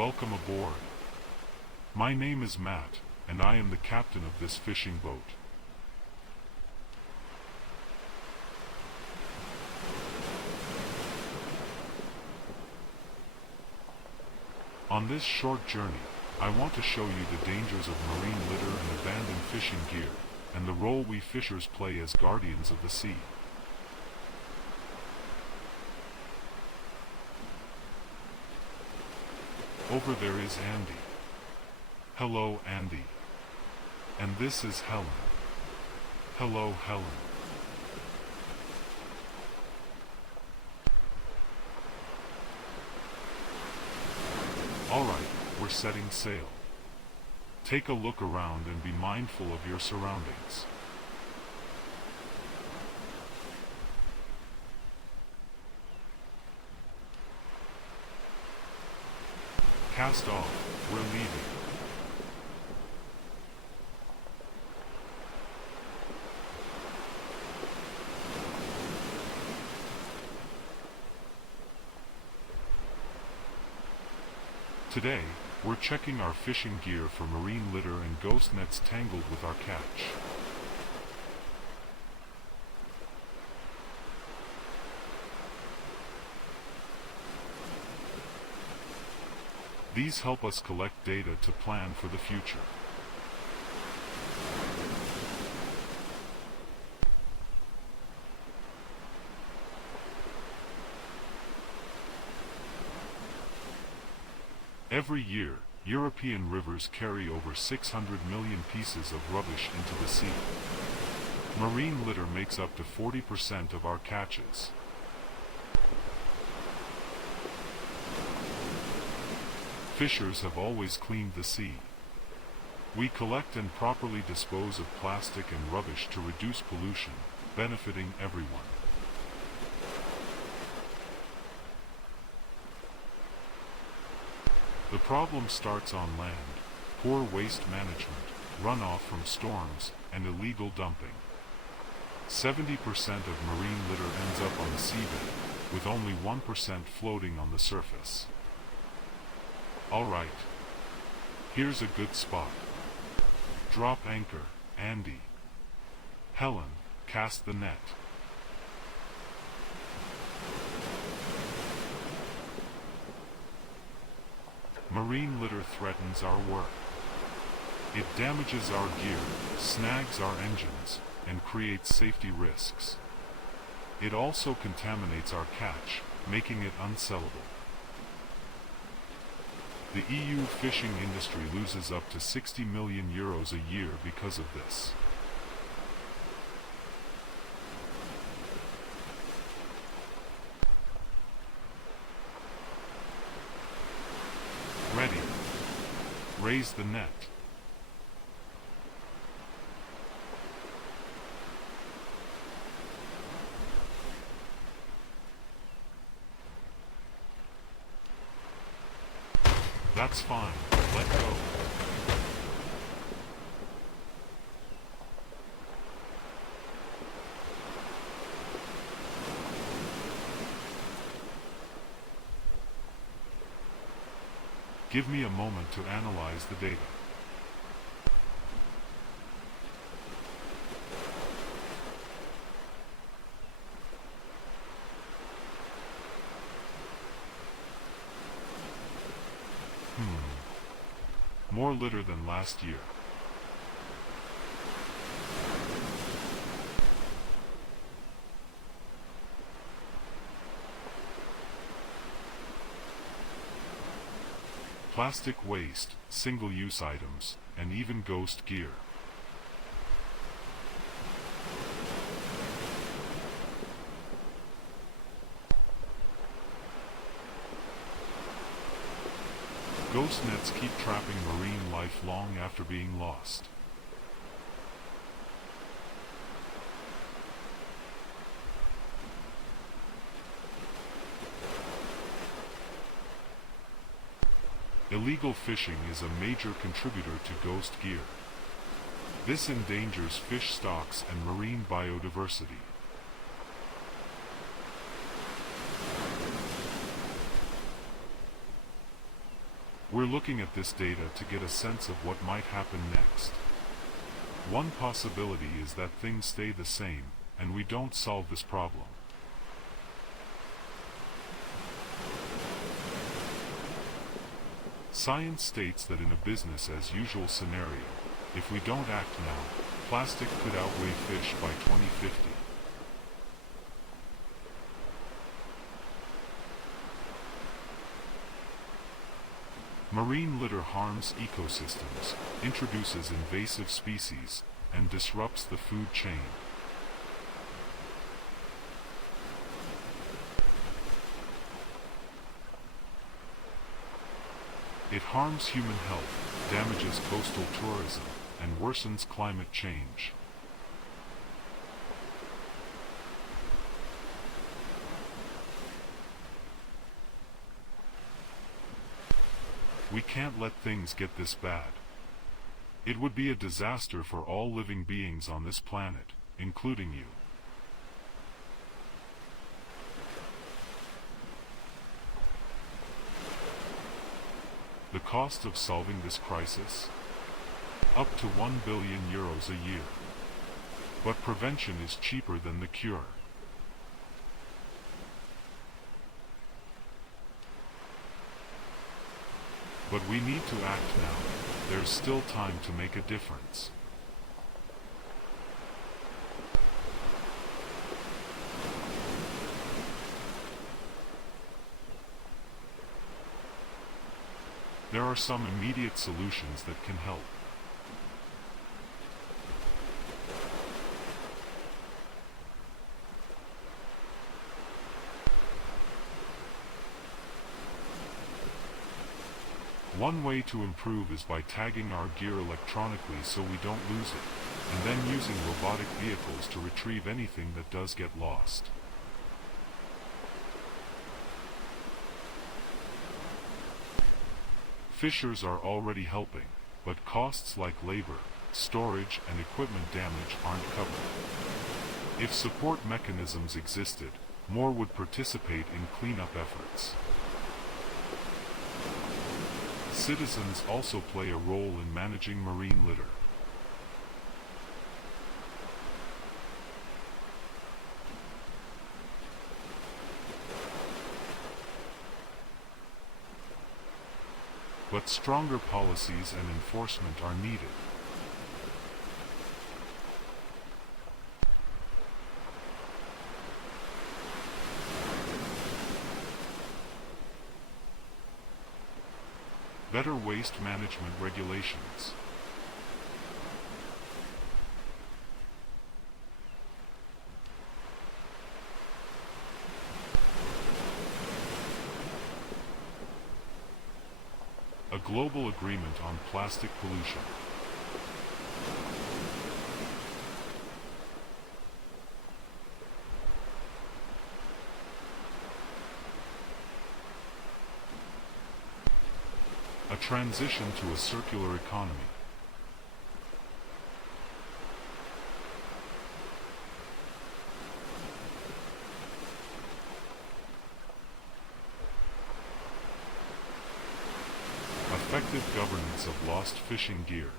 Welcome aboard. My name is Matt, and I am the captain of this fishing boat. On this short journey, I want to show you the dangers of marine litter and abandoned fishing gear, and the role we fishers play as guardians of the sea. Over there is Andy. Hello, Andy. And this is Helen. Hello, Helen. Alright, we're setting sail. Take a look around and be mindful of your surroundings. Cast off, we're leaving. Today, we're checking our fishing gear for marine litter and ghost nets tangled with our catch. These help us collect data to plan for the future. Every year, European rivers carry over 600 million pieces of rubbish into the sea. Marine litter makes up to 40% of our catches. Fishers have always cleaned the sea. We collect and properly dispose of plastic and rubbish to reduce pollution, benefiting everyone. The problem starts on land: poor waste management, runoff from storms, and illegal dumping. 70% of marine litter ends up on the seabed, with only 1% floating on the surface. Alright. Here's a good spot. Drop anchor, Andy. Helen, cast the net. Marine litter threatens our work. It damages our gear, snags our engines, and creates safety risks. It also contaminates our catch, making it unsellable. The EU fishing industry loses up to 60 million euros a year because of this. Ready. Raise the net. That's fine. Let go. Give me a moment to analyze the data. More litter than last year. Plastic waste, single-use items, and even ghost gear. Ghost nets keep trapping marine life long after being lost. Illegal fishing is a major contributor to ghost gear. This endangers fish stocks and marine biodiversity. We're looking at this data to get a sense of what might happen next. One possibility is that things stay the same, and we don't solve this problem. Science states that in a business as usual scenario, if we don't act now, plastic could outweigh fish by 2050. Marine litter harms ecosystems, introduces invasive species, and disrupts the food chain. It harms human health, damages coastal tourism, and worsens climate change. We can't let things get this bad. It would be a disaster for all living beings on this planet, including you. The cost of solving this crisis? Up to €1 billion a year. But prevention is cheaper than the cure. But we need to act now. There's still time to make a difference. There are some immediate solutions that can help. One way to improve is by tagging our gear electronically so we don't lose it, and then using robotic vehicles to retrieve anything that does get lost. Fishers are already helping, but costs like labor, storage, and equipment damage aren't covered. If support mechanisms existed, more would participate in cleanup efforts. Citizens also play a role in managing marine litter. But stronger policies and enforcement are needed. Better waste management regulations. A global agreement on plastic pollution. A transition to a circular economy. Effective governance of lost fishing gear.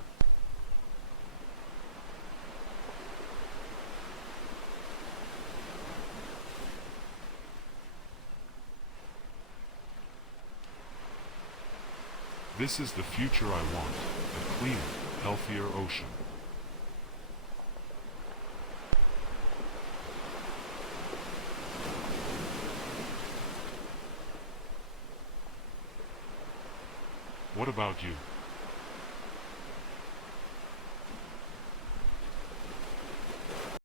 This is the future I want, a cleaner, healthier ocean. What about you?